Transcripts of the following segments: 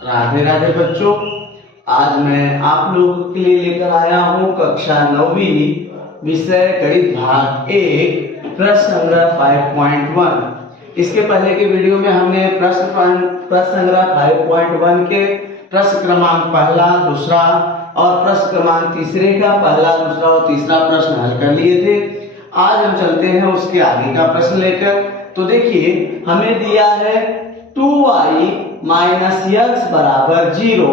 राधे राधे बच्चों, आज मैं आप लोगों के लिए लेकर आया हूँ कक्षा 9वीं विषय गणित भाग 1 प्रश्न संग्रह 5.1। इसके पहले के वीडियो में हमने प्रश्न संग्रह 5.1 के प्रश्न क्रमांक पहला, दूसरा और प्रश्न क्रमांक तीसरे का पहला, दूसरा और तीसरा प्रश्न हल कर लिए थे। आज हम चलते हैं उसके आगे का प्रश्न लेकर। तो देखिए, हमें दिया है 2y माइनस x बराबर 0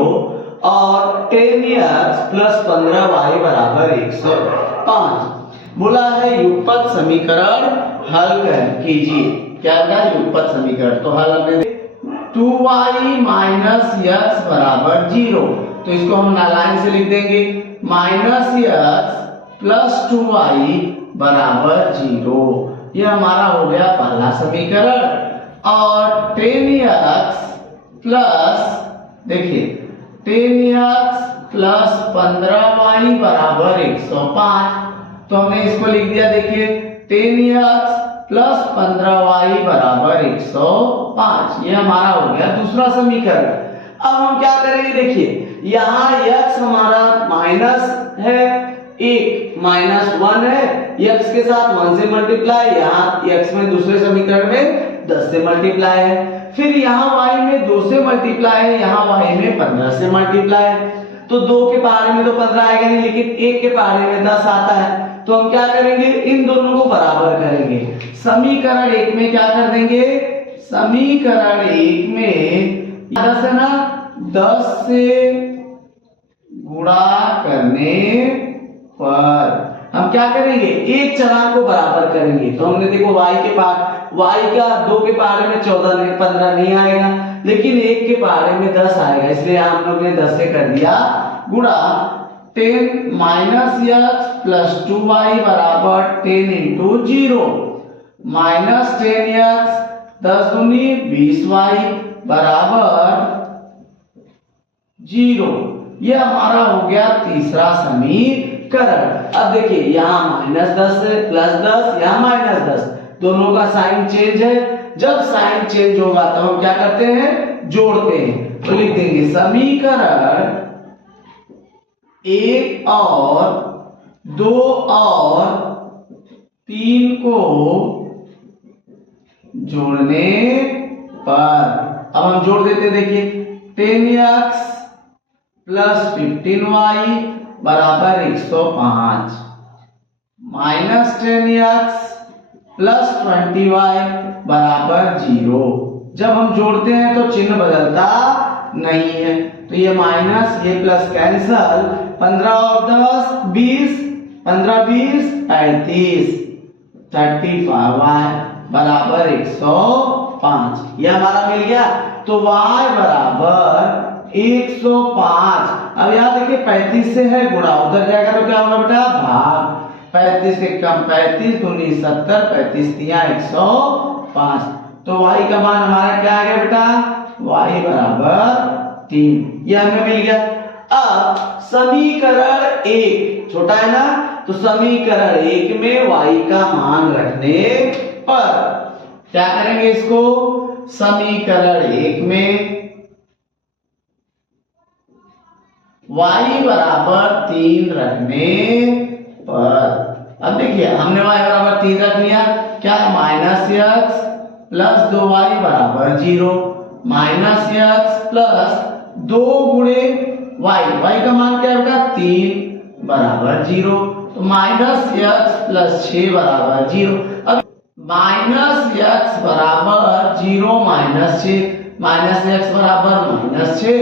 और 10x प्लस 15y बराबर 105। बोला है युगपत समीकरण हल कीजिए। क्या है युगपत समीकरण? तो हल हमने 2y माइनस x बराबर 0, तो इसको हम नालायन से लिख देंगे माइनस x प्लस 2y बराबर 0। यह हमारा हो गया पहला समीकरण। और 10x प्लस, देखिए 10x प्लस 15y बराबर 105, तो हमने इसको लिख दिया। देखिए 10x प्लस 15y बराबर 105, ये हमारा हो गया दूसरा समीकरण। अब हम क्या करेंगे? देखिए यहाँ x हमारा माइनस है, एक माइनस 1 है, x के साथ 1 से मल्टीप्लाई, यहाँ x में दूसरे समीकरण में 10 से मल्टीप्लाई है, फिर यहाँ y में 2 से मल्टीप्लाई है, यहाँ y में 15 से मल्टीप्लाई है। तो 2 के पहाड़े में तो 15 आएगा नहीं, लेकिन 1 के पहाड़े में 10 आता है। तो हम क्या करेंगे? इन दोनों को बराबर करेंगे। समीकरण 1 में क्या कर देंगे? समीकरण 1 में 10 है ना, 10 से गुणा करने पर हम क्या करेंगे? एक चरांक को बराबर करेंगे। तो हमने देखो y का 2 के पहाड़े में 14 नहीं 15 नहीं आएगा, लेकिन 1 के पहाड़े में 10 आएगा, इसलिए हम लोग ने 10 से कर दिया गुणा 10 माइनस x प्लस 2y बराबर 10 इंटू 0 माइनस 10x 10 दूनी 20y बराबर 0। यह हमारा हो गया तीसरा समीकरण। अब देखिए यहाँ माइनस 10 प्लस 10, यहाँ माइनस 10, दोनों का साइन चेंज है। जब साइन चेंज होगा तो हम क्या करते हैं? जोड़ते हैं। तो लिख देंगे समीकरण 1 और 2 और 3 को जोड़ने पर अब हम जोड़ देते हैं। देखिए 10x प्लस 15y बराबर 105 माइनस 10x प्लस 20y बराबर 0। जब हम जोड़ते हैं तो चिन्ह बदलता नहीं है, तो ये माइनस ये प्लस कैंसल, 15 और 10 20, 15 20 35, 35y बराबर 105। यह हमारा मिल गया। तो y बराबर 105। अब यहाँ देखिए 35 से है गुणा, उधर जाएगा तो क्या होगा बेटा? भाग। 35 से कम 35 दूनी 70, 35 तिया 105। तो y का मान हमारा क्या आ गया बेटा? y बराबर 3। यह हमें मिल गया। अब समीकरण 1 छोटा है ना, तो समीकरण 1 में y का मान रखने पर क्या करेंगे? इसको समीकरण 1 में y बराबर 3 रखने पर, अब देखिए हमने y बराबर 3 रख लिया। क्या? माइनस x प्लस 2y बराबर 0 माइनस x प्लस 2 गुणे y का मान क्या होगा? 3 बराबर 0, तो माइनस x प्लस 6 बराबर 0। अब माइनस x बराबर 0 माइनस 6, माइनस x बराबर माइनस 6,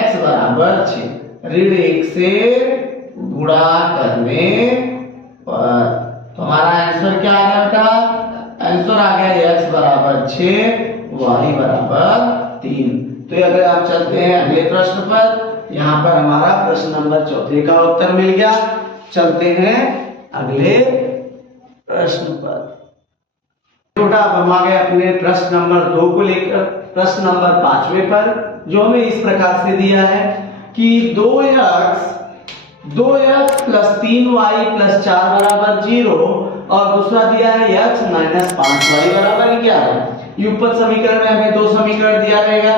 x बराबर 6, ऋण 1 से गुणा करने पर तो हमारा आंसर क्या आ गया बेटा? आंसर आ गया x बराबर 6, y बराबर 3। तो अगर आप चलते हैं अगले प्रश्न पर, यहाँ पर हमारा प्रश्न नंबर 4 का उत्तर मिल गया। चलते हैं अगले प्रश्न पर। छोटा अब हम आ गए अपने प्रश्न नंबर 2 को लेकर प्रश्न नंबर 5वें पर, जो हमें इस प्रकार से दिया है कि 2x प्लस 3y प्लस 4 बराबर 0 और दूसरा दिया है x माइनस 5y बराबर 11। युगपत समीकरण में हमें 2 समीकरण दिया रहेगा,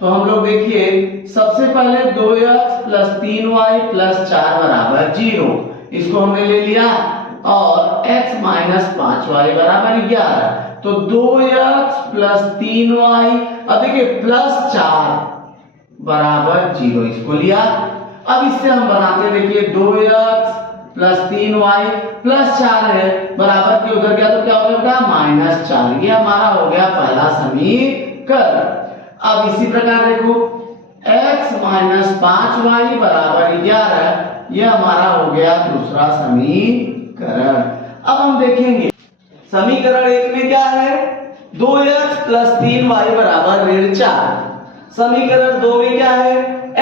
तो हम लोग देखिए सबसे पहले 2x प्लस 3y प्लस 4 बराबर 0, इसको हमने ले लिया, और x माइनस 5y बराबर 11। तो 2x प्लस 3y, अब देखिए प्लस 4 बराबर 0, इसको लिया। अब इससे हम बनाते देखिए 2x प्लस 3y प्लस 4 है बराबर के उधर गया तो क्या हो गया -4, ये हमारा हो गया पहला समीकरण। अब इसी प्रकार देखो x माइनस 5y बराबर 11, ये हमारा हो गया दूसरा समीकरण। अब हम देखेंगे समीकरण 1 में क्या है, 2x प्लस 3y बराबर -4। समीकरण 2 में क्या है,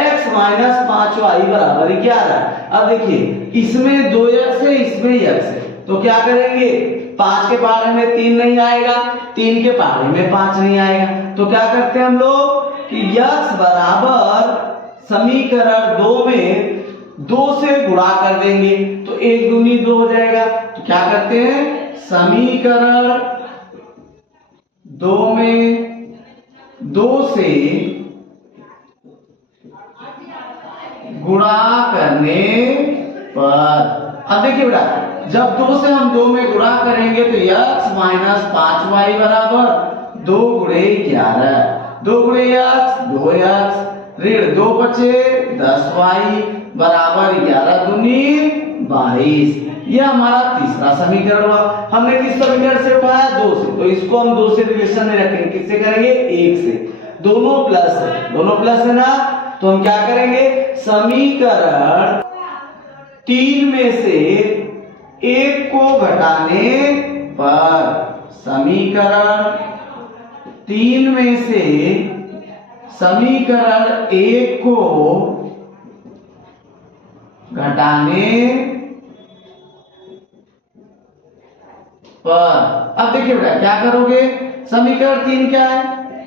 x माइनस 5y बराबर 11। अब देखिए इसमें 2x है, इसमें x है, तो क्या करेंगे, 5 के पहाड़े में 3 नहीं आएगा, 3 के पहाड़े में 5 नहीं आएगा, तो क्या करते हैं हम लोग कि x बराबर समीकरण 2 में 2 से गुणा कर देंगे, तो 1 दूनी 2 हो जाएगा। तो क्या करते हैं, समीकरण 2 में 2 से गुणा करने पर, अब देखिए बेटा जब 2 से हम 2 में गुणा करेंगे तो x माइनस 5y बराबर 2 गुणे 11, 2 गुणे x 2x, ऋण 2 बचे 10y बराबर 11 दूनी 22। ये हमारा तीसरा समीकरण हुआ। हमने किस समीकरण से उठाया, 2 से, तो इसको हम 2 से रिलेशन में रखेंगे, किससे करेंगे, 1 से, दोनों प्लस है ना, तो हम क्या करेंगे, समीकरण 3 में से 1 को घटाने पर, समीकरण 3 में से समीकरण 1 को घटाने पर, अब देखिए बेटा क्या करोगे, समीकरण 3 क्या है,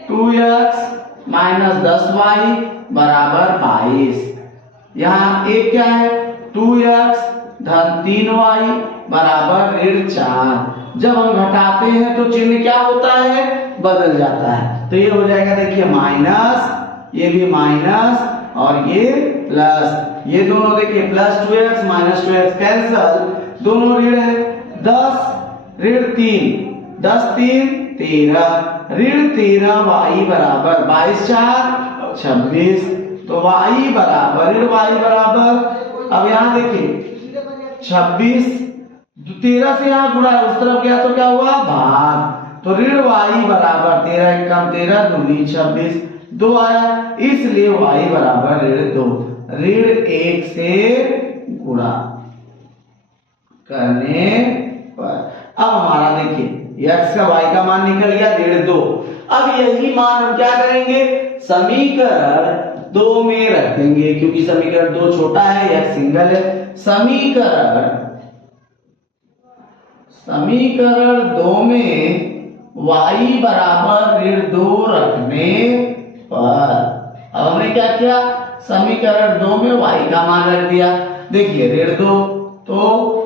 2x माइनस 10y बराबर 22, यहाँ एक क्या है 2x धन 3y बराबर -4। जब हम घटाते हैं तो चिन्ह क्या होता है, बदल जाता है, तो ये हो जाएगा देखिए माइनस, ये भी माइनस और ये प्लस, ये दोनों देखिए plus 2x minus 2x cancel, दोनों ऋण है, 10 ऋण 3, 10 3 13, ऋण 13 y बराबर 22 4 26, तो y बराबर ऋण y बराबर, अब यहाँ देखिए 26, 13 से यहाँ गुणा उस तरफ गया तो क्या हुआ भाग, तो ऋण y बराबर 13 कम 13 दूनी 26, 2 आया, इसलिए y बराबर ऋण 2, ऋण 1 से गुणा करने पर। अब हमारा देखिए x का y का मान निकल गया ऋण 2। अब यही मान हम क्या करेंगे, समीकरण 2 में रख देंगे, क्योंकि समीकरण 2 छोटा है, x सिंगल है। समीकरण 2 में y बराबर ऋण 2 रखने पर, अब हमने क्या किया, समीकरण 2 में y का मान रख दिया, देखिए ऋण 2, तो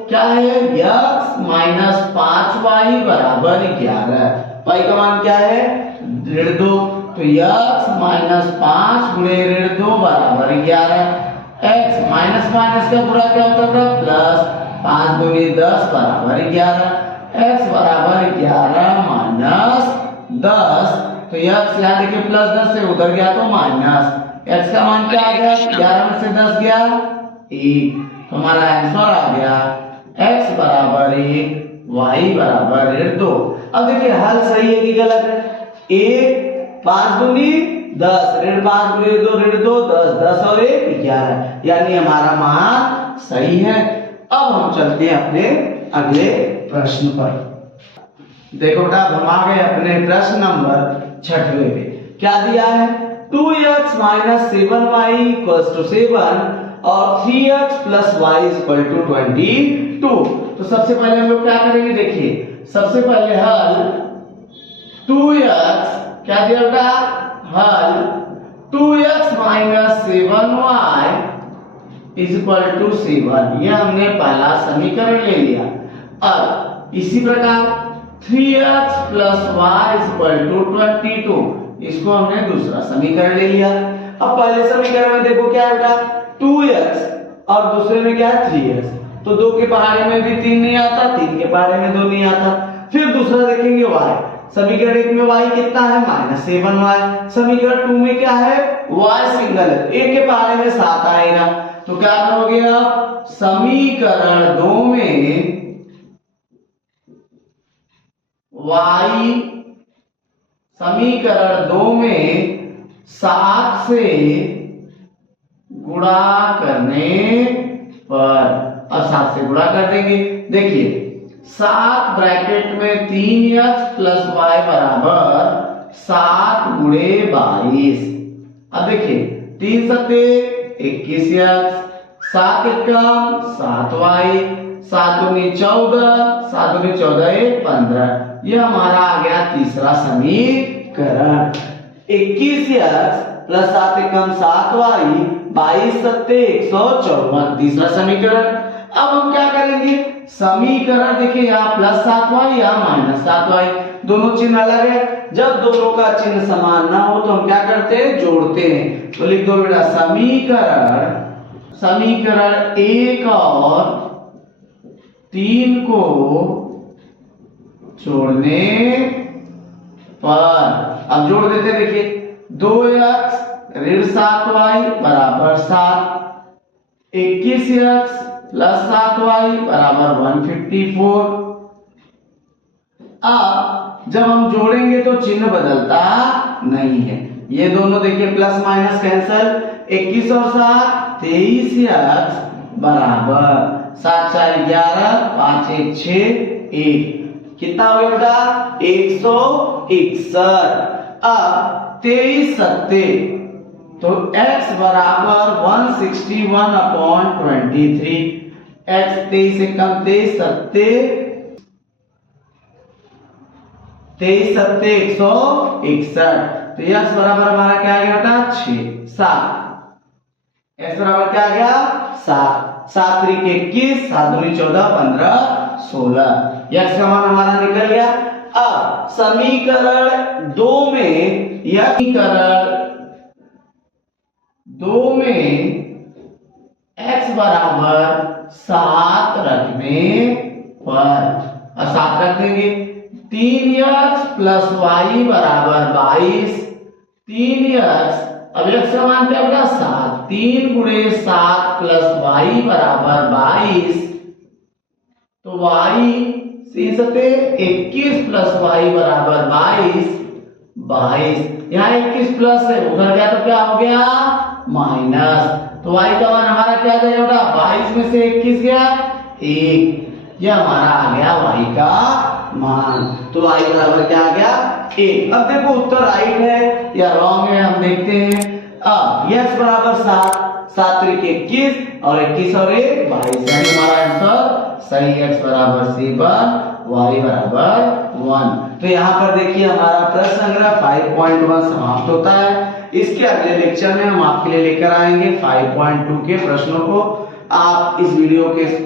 क्या है, x माइनस 5y बराबर 11, y का मान क्या है ऋण 2, तो x माइनस 5 गुणे ऋण 2 बराबर 11, x माइनस माइनस का पूरा क्या होता था प्लस, 5 दूनी 10 बराबर 11, x बराबर 11 माइनस 10, तो x यहाँ देखिए प्लस 10 से उधर गया तो माइनस, x का मान क्या आ गया, 11 में से 10 गया 1, तो हमारा आंसर आ गया x बराबर 1 y बराबर ऋण 2। अब देखिए हल सही है कि गलत है, 1 5 दूनी 10, ऋण 5 गुणे 2 ऋण 2 10, 10 और 1 11, यानी हमारा मान सही है। अब हम चलते हैं अपने अगले प्रश्न पर। देखो बेटा हम आ गए अपने प्रश्न नंबर 6वें पे, क्या दिया है, 2x minus 7y equals to 7 और 3x plus y equal to 22। तो सबसे पहले हम लोग क्या करेंगे, देखिए सबसे पहले हल 2x क्या दिया बेटा, हल 2x minus 7y equal to 7, ये हमने पहला समीकरण ले लिया। अब इसी प्रकार 3x plus y equal to 22, इसको हमने दूसरा समीकरण ले लिया। अब पहले समीकरण में देखो क्या है बेटा, 2x और दूसरे में क्या है 3x, तो 2 के पहाड़े में भी 3 नहीं आता, 3 के पहाड़े में 2 नहीं आता। फिर दूसरा देखेंगे y, समीकरण 1 में y कितना है -7y, समीकरण 2 में क्या है y सिंगल है, 1 के पहाड़े में 7 आएगा, तो क्या करोगे आप, समीकरण 2 में y, समीकरण 2 में 7 से गुणा करने पर, अब 7 से गुणा कर देंगे, देखिए 7 ब्रैकेट में 3x प्लस y बराबर 7 गुणे 22। अब देखिए 3 सत्ते 21x, 7 एकम 7y, 7 दूनी 14, 7 दूनी 14 15, यह हमारा आ गया तीसरा समीकरण। 21x प्लस 7 एकम 7y, 22 सत्ते 154, तीसरा समीकरण। अब हम क्या करेंगे, समीकरण देखिए यहाँ प्लस 7y या माइनस 7y, दोनों चिन्ह अलग है, जब दोनों का चिन्ह समान ना हो तो हम क्या करते हैं, जोड़ते हैं। तो लिख दो बेटा समीकरण 1 और 3 को जोड़ने पर, अब जोड़ देते हैं, देखिए 2x ऋण 7y बराबर 7, 21x प्लस 7y बराबर 154। अब जब हम जोड़ेंगे तो चिन्ह बदलता नहीं है, ये दोनों देखिए प्लस माइनस कैंसल, 21 और 7 23x बराबर 7 4 11, 5 1 6 1, कितना हो गया बेटा 161। अब 23 सत्ते, तो x बराबर 161/23, x 23 से कम 23 सत्ते 161, तो x बराबर हमारा क्या आ गया बेटा 6 7, x बराबर क्या आ गया 7, 7 3 21, 7 दूनी 14 15 16, x का मान हमारा निकल गया। अब समीकरण 2 में, यह समीकरण 2 में x बराबर 7 रखने पर, 7 रख देंगे, 3x प्लस y बराबर 22, 3x, अब x का मान क्या होगा 7, 3 गुणे 7 प्लस y बराबर 22, तो y 21 प्लस y बराबर 22, यहाँ 21 प्लस है, उधर गया तो क्या हो गया माइनस, तो y का मान हमारा क्या जाएगा 22 में से 21 गया 1, यह हमारा आ गया y का मान, तो y बराबर क्या आ गया 1। अब देखो उत्तर राइट है या रॉन्ग है, हम देखते हैं। अब x बराबर 7, 7 3 21 और 21 और 1 22, यानी हमारा आंसर सही, x बराबर 7, y बराबर 1। तो यहाँ पर देखिए हमारा प्रश्न संग्रह 5.1 समाप्त होता है। इसके अगले लेक्चर में हम आपके लिए लेकर आएंगे 5.2 के प्रश्नों को। आप इस वीडियो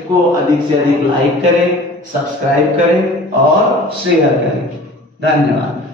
को अधिक से अधिक लाइक करें, सब्सक्राइब करें और शेयर करें। धन्यवाद।